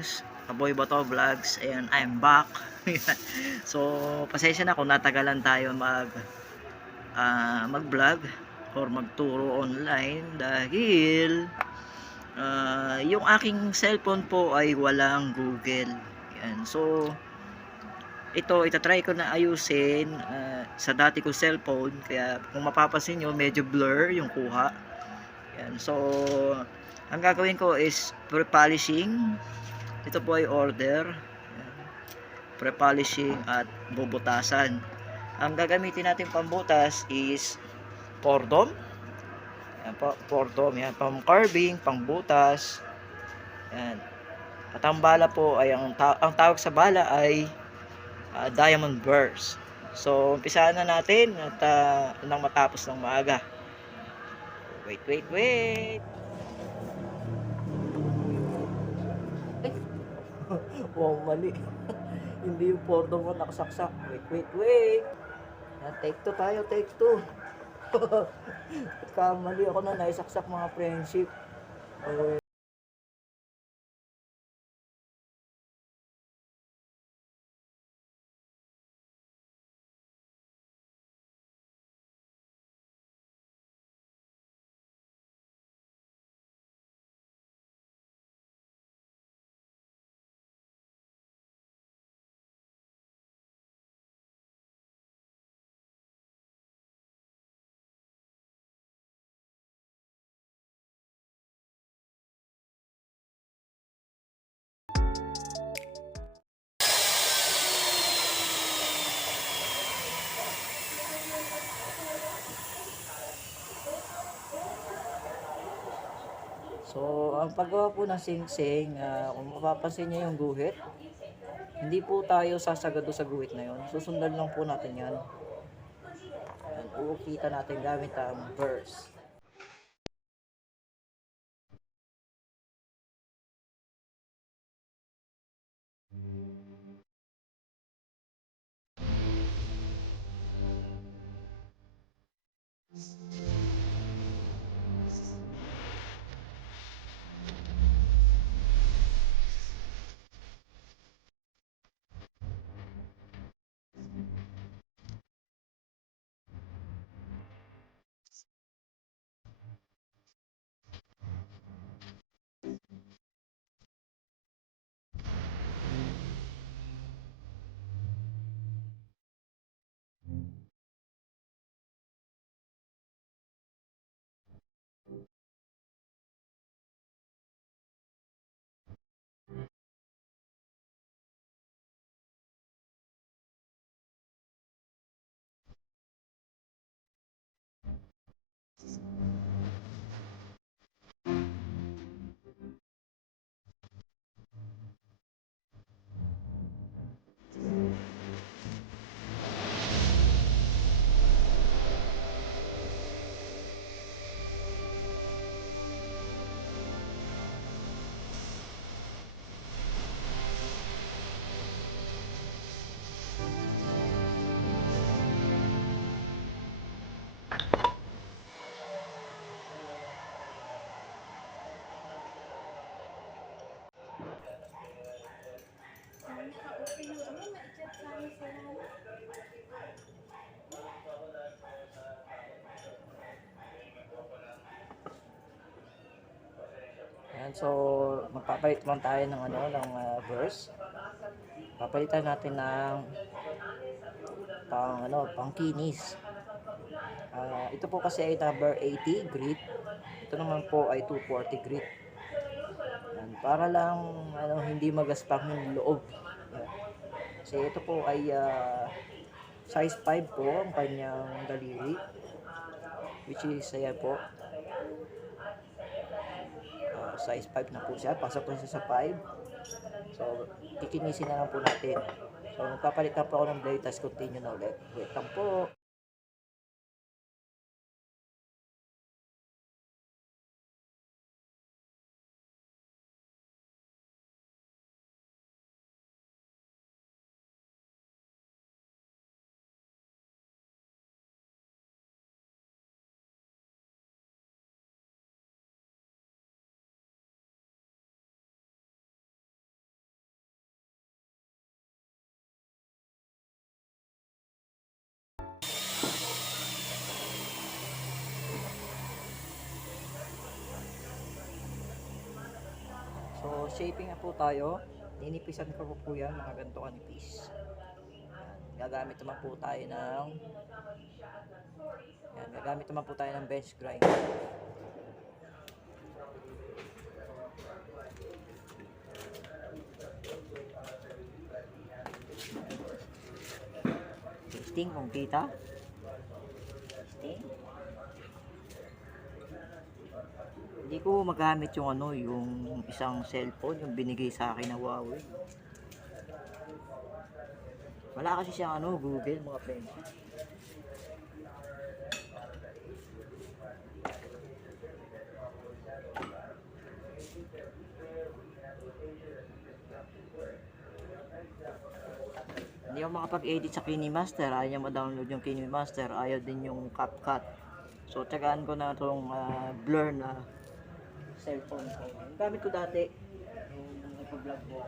Kaundings, Kaboy Bato Vlogs, and I'm back. so, pasensya na kung natagalan tayo mag ah, mag-vlog or magturo online dahil ah, yung aking cellphone po ay walang Google. Yan. So, ito itatry ko na ayusin ah, sa dati ko cellphone kaya kung mapapansin nyo medyo blur yung kuha yan so ang gagawin ko is pre-polishing ito po ay order pre-polishing at bubutasan ang gagamitin natin pambutas is pordom yan po pordom yan pang carving pangbutas yan at ang bala po ay ang, ta- ang tawag sa bala ay ah, diamond burst. So, umpisahan na natin at uh, nang matapos ng maaga. Wait, wait, wait. Wow, mali. Hindi yung pordo mo nakasaksak. Wait, wait, wait. Yan, take two tayo, take two. Kamali ako na naisaksak mga friendship. Okay. So, ang paggawa po ng sing-sing, ah, kung mapapansin niyo yung guhit, hindi po tayo sasagado sa guhit na yun. Susundan lang po natin yan. Yan, uukita natin gamit ang verse. Yan, so magpapalit lang tayo ng ano ng ah, verse. Papalitan natin ng pang ano, pang kinis. Ah, ito po kasi ay number 80 grit. Ito naman po ay 240 grit. Yan, para lang ano hindi magaspang yung loob. Yan. Kasi ito po ay ah, size 5 po ang kanyang daliri. Which is ayan po. Size 5 na po siya. Pasok po siya sa 5. So, kikinisin na lang po natin. So, magpapalit na po ako ng blade, tapos continue na ulit. Wait lang po. Shaping na po tayo. Ninipisan ko po po yan, mga ganito kanipis. Gagamit naman po tayo ng yan, gagamit naman po tayo ng bench grind. Testing kung kita. Hindi ko magamit yung ano, yung isang cellphone, yung binigay sa akin na Huawei. Wala kasi siyang ano, Google, mga friends. Hindi ako makapag-edit sa KineMaster. Ayaw niya ma-download yung KineMaster. Ayaw din yung CapCut. So, tsagaan ko na itong ah, blur na cellphone ko. Gamit ko dati, yung nagpa-vlog ko.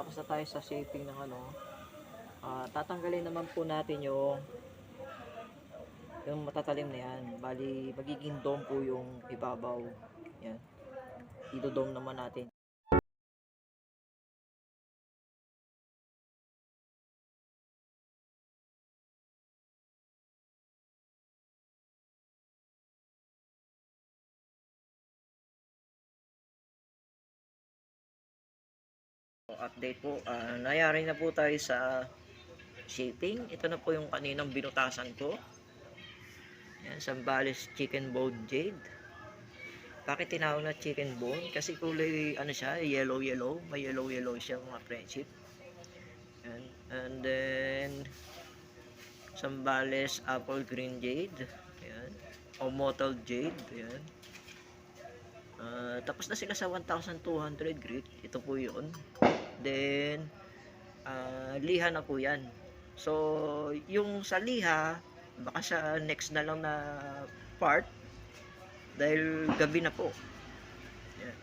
Tapos na tayo sa shaping ng ano. Ah, tatanggalin naman po natin yung yung matatalim na yan. Bali, magiging dome po yung ibabaw. Yan. Idodome naman natin. Update po. Ah, nayari na po tayo sa shaping. Ito na po yung kaninang binutasan ko. Yan, Sambales Chicken Bone Jade. Bakit tinawag na chicken bone? Kasi kulay, ano siya, yellow yellow. May yellow yellow siya mga friendship. Yan. And then, Sambales Apple Green Jade. Yan. O Mottled Jade. Yan. Ah, tapos na sila sa 1,200 grit. Ito po yun. Then, ah, liha na po yan. So, yung sa liha, baka sa next na lang na part, dahil gabi na po. Yan.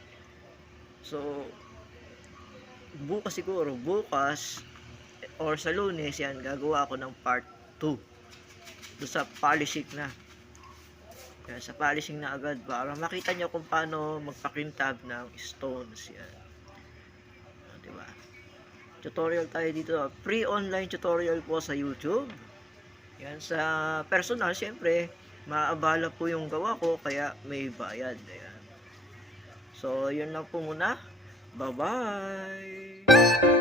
So, bukas siguro, bukas, or sa lunes, yan, gagawa ako ng part 2. Doon sa polishing na. Yan, sa polishing na agad para makita nyo kung paano magpakintab ng stones. Yan. Tutorial tayo dito. Free online tutorial po sa YouTube. Yan, sa personal, syempre, maabala po yung gawa ko, kaya may bayad. Ayan. So, yun lang po muna. Bye-bye!